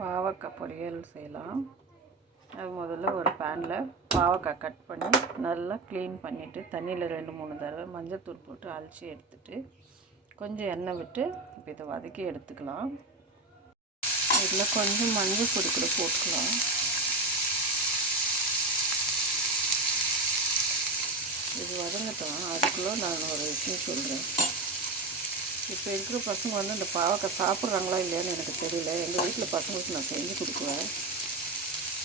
பாவக்காய் பொரியல் செய்யலாம். அது முதல்ல ஒரு பேனில் பாவக்காய் கட் பண்ணி நல்லா க்ளீன் பண்ணிவிட்டு தண்ணியில் 2-3 தடவை மஞ்சள்தூள் போட்டு அலசி எடுத்துட்டு கொஞ்சம் எண்ணெய் விட்டு இப்போ இதை வதக்கி எடுத்துக்கலாம். இதில் கொஞ்சம் மஞ்சள் பொடி கூட போட்டுக்கலாம். இது வதங்கட்டும். அதுக்குள்ளே நான் ஒரு விஷயம் சொல்கிறேன். இப்போ இருக்கிற பசங்க வந்து இந்த பாவக்காய் சாப்பிட்றாங்களா இல்லையான்னு எனக்கு தெரியல. எங்கள் வீட்டில் பசங்களுக்கு நான் செஞ்சு கொடுக்குவேன்.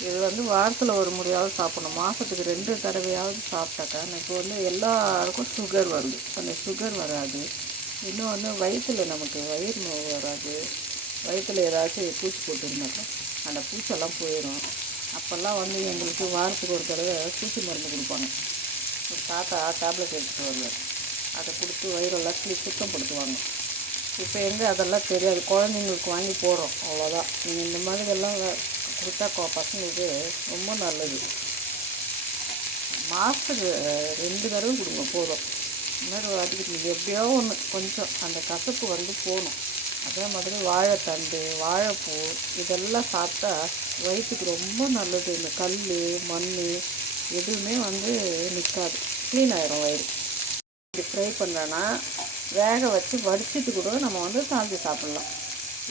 இது வந்து வாரத்தில் ஒரு முறையாவது சாப்பிடணும். மாதத்துக்கு 2 தடவையாவது சாப்பிட்டாக்கா இப்போ வந்து எல்லாருக்கும் சுகர் வருது. அந்த சுகர் வராது. இன்னும் வந்து வயிற்றில் நமக்கு வயிறு நோய் வராது. வயிற்றில் ஏதாச்சும் பூச்சி போட்டுருந்தாக்கா அந்த பூச்செல்லாம் போயிடும். அப்போல்லாம் வந்து எங்களுக்கு வாரத்துக்கு ஒரு தடவை பூச்சி மருந்து கொடுப்பாங்க. ஒரு தாத்தா டேப்லெட் எடுத்துகிட்டு வருவார். அதை கொடுத்து வயிறெல்லாம் சுத்தப்படுத்துவாங்க. இப்போ எங்கே அதெல்லாம் தெரியாது. குழந்தைங்களுக்கு வாங்கி போடுறோம், அவ்வளோதான். நீங்கள் இந்த மாதிரி எல்லாம் கொடுத்தா பசங்களுக்கு ரொம்ப நல்லது. மாதத்துக்கு 2 தடவை கொடுங்க போதும். இந்த மாதிரி அதுக்கு நீங்கள் எப்படியோ ஒன்று கொஞ்சம் அந்த கசப்பு வந்து போகணும். அதே மாதிரி வாழைத்தண்டு, வாழைப்பூ இதெல்லாம் சாப்பிட்டா வயிற்றுக்கு ரொம்ப நல்லது. இந்த கல், மண் எதுவுமே வந்து நிற்காது. க்ளீன் ஆகிரும் வயிறு. இப்படி ஃப்ரை பண்ணுறேன்னா வேக வச்சு வடிச்சிட்டு கூட நம்ம வந்து சாப்பிட்டு சாப்பிட்லாம்.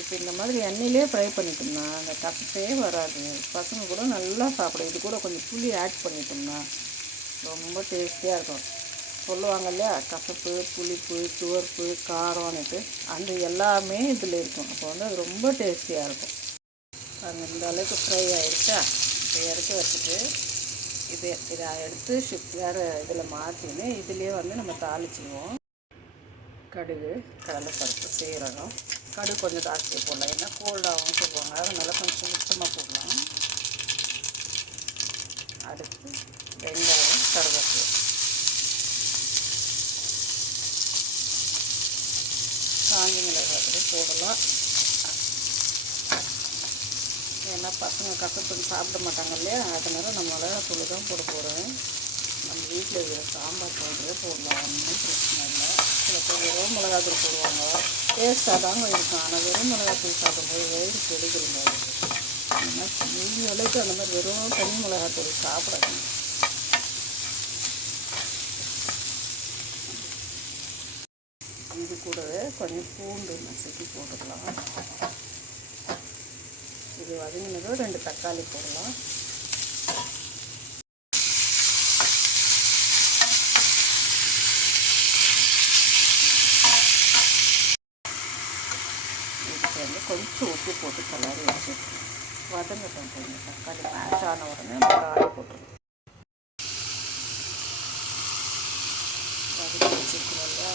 இப்போ இந்த மாதிரி எண்ணெயிலே ஃப்ரை பண்ணிட்டோம்னா அந்த கசப்பே வராது. பசங்க கூட நல்லா சாப்பிடும். இது கூட கொஞ்சம் புளி ஆட் பண்ணிட்டோம்னா ரொம்ப டேஸ்டியாக இருக்கும். சொல்லுவாங்க இல்லையா, கசப்பு, புளிப்பு, துவர்ப்பு, காரம்னுட்டு அந்த எல்லாமே இதில் இருக்கும். அப்போ வந்து அது ரொம்ப டேஸ்டியாக இருக்கும். அது இந்த அளவுக்கு ஃப்ரை ஆகிடுச்சா இப்போ இறக்கி வச்சுட்டு இதை எடுத்து வேறு இதில் மாற்றின்னு இதுலேயே வந்து நம்ம தாளிச்சிடுவோம். கடுகு, கடலைப்பருப்பு, சீரகம், கடுகு கொஞ்சம் ஜாஸ்தியாக போடலாம். ஏன்னா கோல்டாகவும் சொல்லுவாங்க. அதனால் கொஞ்சம் மிச்சமாக போடலாம். அடுத்து வெங்காயம், கருவேப்பிலை, காஞ்ச மிளகாய் போடலாம். ஏன்னா பசங்க கசப்புன்னு சாப்பிட மாட்டாங்க இல்லையா, அதனால் நம்ம மிளகாத்தூள் தான் போட போகிறேன். நம்ம வீட்டில் இருக்கிற சாம்பார் பவுடரே போடலாம், ஒன்றும் பிரச்சனை இல்லை. சில பேர் வெறும் மிளகாத்தூள் போடுவாங்க, டேஸ்ட்டாக தாங்க இருக்கும். ஆனால் வெறும் மிளகாத்தூள் சாப்பிடும்போது வயிறு கெடுக்குதுங்க. ஆனால் முடிஞ்ச அளவுக்கு அந்த மாதிரி வெறும் தனி மிளகாத்தூள் சாப்பிடாதீங்க. இது கூடவே கொஞ்சம் பூண்டு நசுக்கி போட்டுக்கலாம். இது வதங்கினதும் 2 தக்காளி போடலாம். இதுக்கு வந்து கொஞ்சம் உப்பு போட்டு கலரி வச்சு வதங்கட்டும். கொஞ்சம் தக்காளி மேட்ச் ஆன உடனே நம்ம காய் போட்டுருவோம். வதக்கி வச்சுருக்கோம் இல்லையா,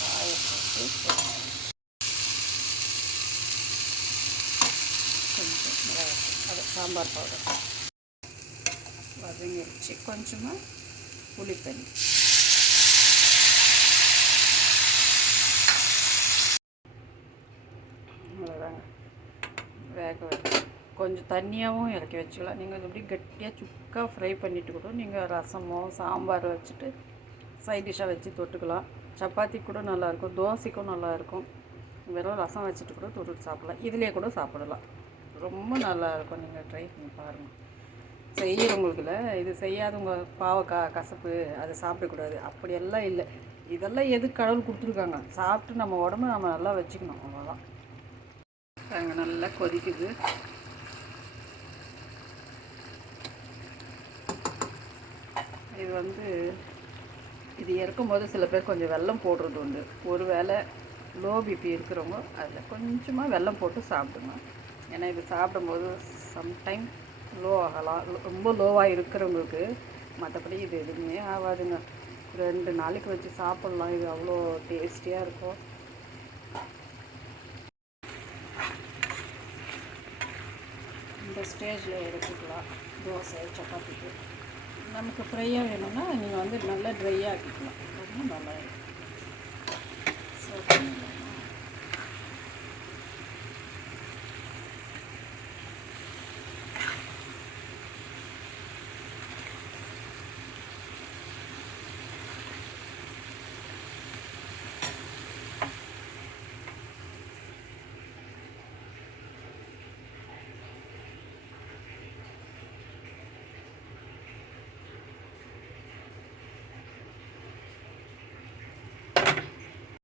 காயை போட்டு கொஞ்சம் மிளகாத்தூள், அது சாம்பார் பவுடர் வதங்கி வச்சு கொஞ்சமாக புளித்தண்ணி, அவ்வளோதாங்க. வேக வச்சு கொஞ்சம் தண்ணியாகவும் இறக்கி வச்சுக்கலாம். நீங்கள் எப்படி கட்டியாக சுக்காக ஃப்ரை பண்ணிவிட்டு கூட நீங்கள் ரசமோ சாம்பார் வச்சுட்டு சைட் டிஷ்ஷாக வச்சு தொட்டுக்கலாம். சப்பாத்தி கூட நல்லாயிருக்கும், தோசைக்கும் நல்லாயிருக்கும். வெறும் ரசம் வச்சுட்டு கூட தொட்டுட்டு சாப்பிட்லாம். இதிலே கூட சாப்பிடலாம். ரொம்ப நல்லாயிருக்கும். நீங்கள் ட்ரை பண்ணி பாருங்கள். செய்கிறவங்களுக்குல இது செய்யாதவங்க பாவக்காய் கசப்பு அதை சாப்பிடக்கூடாது அப்படியெல்லாம் இல்லை. இதெல்லாம் எதுக்கு கடவுள் கொடுத்துருக்காங்க. சாப்பிட்டு நம்ம உடம்பு நம்ம நல்லா வச்சுக்கணும், அவ்வளோதான். அங்கே நல்லா கொதிக்குது. இது வந்து இது இறக்கும்போது சில பேர் கொஞ்சம் வெல்லம் போடுறது உண்டு. ஒரு வேளை லோ பிபி இருக்கிறவங்க அதில் கொஞ்சமாக வெல்லம் போட்டு சாப்பிடுங்க. ஏன்னா இது சாப்பிடும்போது சம்டைம் லோ ஆகலாம். ரொம்ப லோவாக இருக்கிறவங்களுக்கு. மற்றபடி இது எதுவுமே ஆகாதுங்க. 2 நாளைக்கு வச்சு சாப்பிட்லாம். இது அவ்வளோ டேஸ்டியாக இருக்கும். இந்த ஸ்டேஜில் எடுத்துக்கலாம். தோசை, சப்பாத்திக்கு நமக்கு ஃப்ரையாக வேணும்னா நீங்கள் வந்து நல்லா ட்ரையாக ஆக்கிக்கலாம். ரொம்ப நல்லா இருக்கும்.